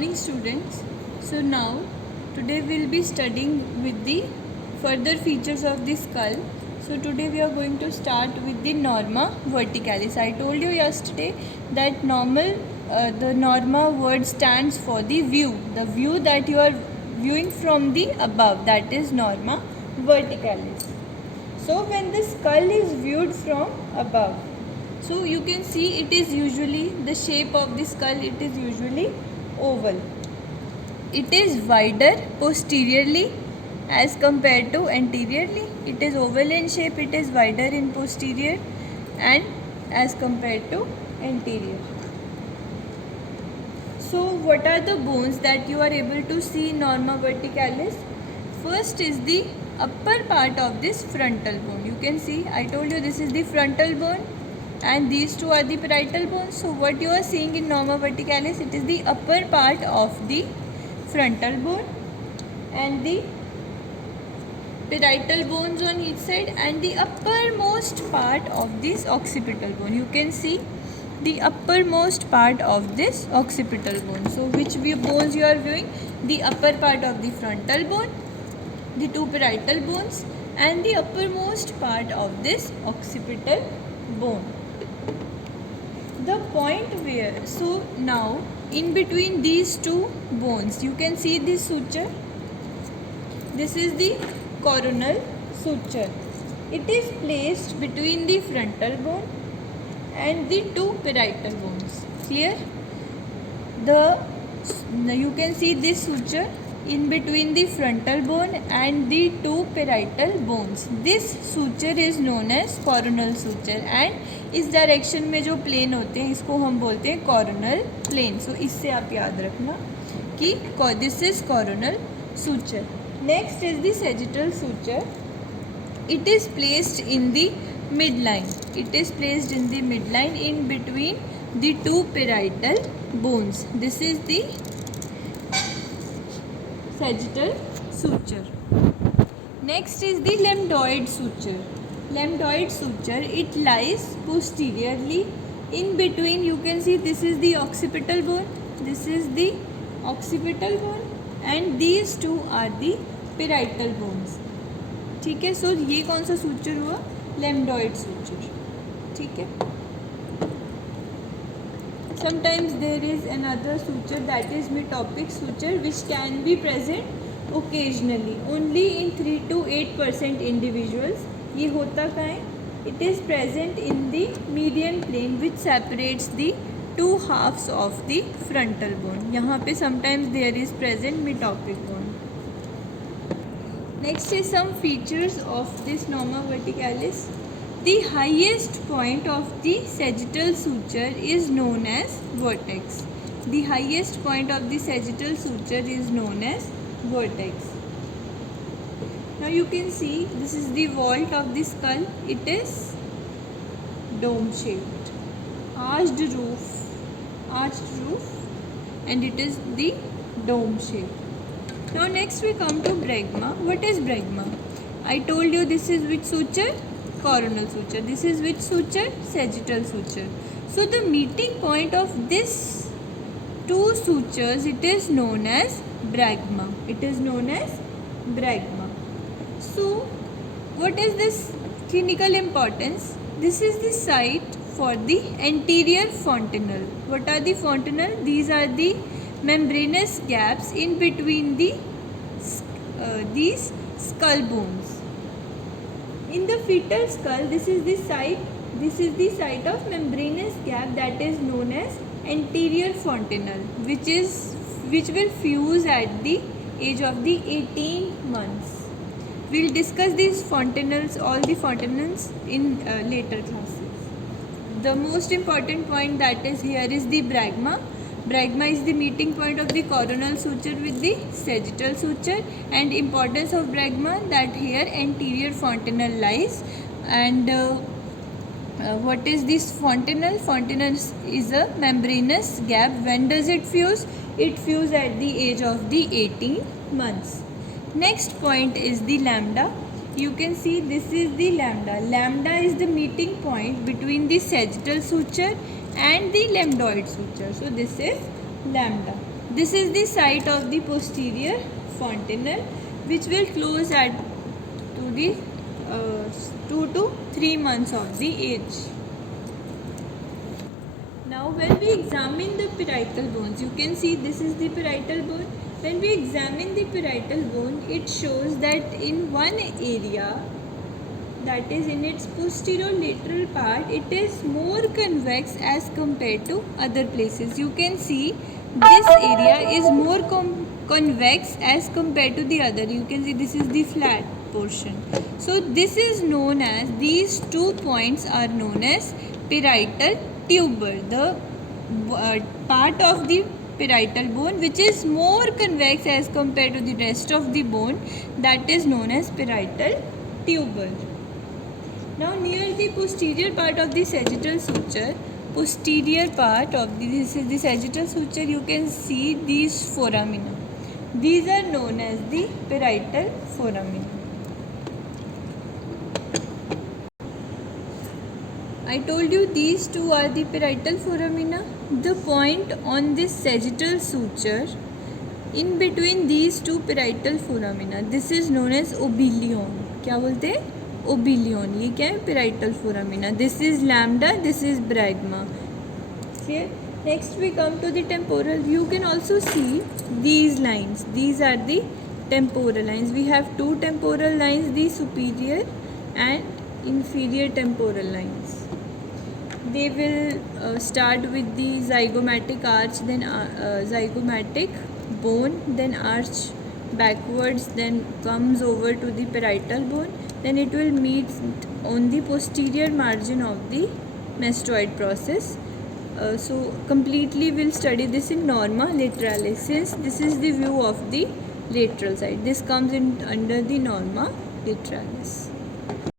morning, students. So now today we'll be studying with the further features of the skull. So today we are going to start with the norma verticalis. I told you yesterday that the norma word stands for the view that you are viewing from the above, that is norma verticalis. So when the skull is viewed from above, so you can see it is usually the shape of the skull, it is usually oval. It is wider posteriorly as compared to anteriorly. It is oval in shape, it is wider in posterior and as compared to anterior. So what are the bones that you are able to see in norma verticalis? First is the upper part of this frontal bone. You can see, I told you this is the frontal bone and these two are the parietal bones. So what you are seeing in norma verticalis, it is the upper part of the frontal bone and the parietal bones on each side and the uppermost part of this occipital bone. You can see the uppermost part of this occipital bone. So which bones you are viewing? The upper part of the frontal bone, the two parietal bones and the uppermost part of this occipital bone. The point where, so now in between these two bones you can see this suture. This is the coronal suture. It is placed between the frontal bone and the two parietal bones. Clear? You can see this suture in between the frontal bone and the two parietal bones. This suture is known as coronal suture and इस direction में जो plane होते हैं इसको हम बोलते हैं coronal plane. So इससे आप याद रखना कि this is coronal suture. Next is the sagittal suture. It is placed in the midline. It is placed in the midline in between the two parietal bones. This is the sagittal suture. Next is the lambdoid suture. Lambdoid suture, it lies posteriorly in between. You can see this is the occipital bone, this is the occipital bone and these two are the parietal bones. ठीक है. सो ये कौन सा suture हुआ? लैम्डॉइड suture. ठीक है. Sometimes there is another suture, that is metopic suture, which can be present occasionally only in 3 to 8% individuals. ये होता कहाँ है? It is present in the median plane which separates the two halves of the frontal bone. यहाँ पे sometimes there is present metopic bone. Next is some features of this norma verticalis. The highest point of the sagittal suture is known as vertex. The highest point of the sagittal suture is known as vertex. Now you can see this is the vault of the skull. It is dome shaped, arched roof, and it is the dome shape. Now next we come to bregma. What is bregma? I told you this is which suture? Coronal suture. This is which suture? Sagittal suture. So the meeting point of this two sutures, it is known as bregma. It is known as bregma. So what is this clinical importance? This is the site for the anterior fontanelle. What are the fontanelle? These are the membranous gaps in between these skull bones. In the fetal skull, this is the site of membranous gap, that is known as anterior fontanelle, which will fuse at the age of the 18 months. We will discuss these fontanelles, all the fontanelles in later classes. The most important point that is here is the bregma. Bregma is the meeting point of the coronal suture with the sagittal suture, and importance of bregma, that here anterior fontanelle lies. And what is this fontanelle? Fontanelle is a membranous gap. When does it fuse? It fuses at the age of the 18 months. Next point is the lambda. You can see this is the lambda. Lambda is the meeting point between the sagittal suture and the lambdoid suture. So this is lambda. This is the site of the posterior fontanelle, which will close at to the 2 to 3 months of the age. Now when we examine the parietal bones, you can see this is the parietal bone. When we examine the parietal bone, it shows that in one area, that is in its posterolateral part, it is more convex as compared to other places. You can see this area is more convex as compared to the other. You can see this is the flat portion. So this is known as, these 2 points are known as parietal tuber, the part of the parietal bone which is more convex as compared to the rest of the bone, that is known as parietal tuber. Now near the posterior part of the sagittal suture, posterior part of this is the sagittal suture, you can see these foramina. These are known as the parietal foramina. I told you these two are the parietal foramina. The point on this sagittal suture in between these two parietal foramina, this is known as obilion. क्या बोलते हैं? Obilion. ये क्या है? Parietal foramina. This is lambda, this is brachma. Clear? Next we come to the temporal. You can also see these lines. These are the temporal lines. We have 2 temporal lines, the superior and inferior temporal lines. They will start with the zygomatic arch, then zygomatic bone, then arch backwards, then comes over to the parietal bone, then it will meet on the posterior margin of the mastoid process. So completely we'll study this in norma lateralis, since this is the view of the lateral side. This comes in under the norma lateralis.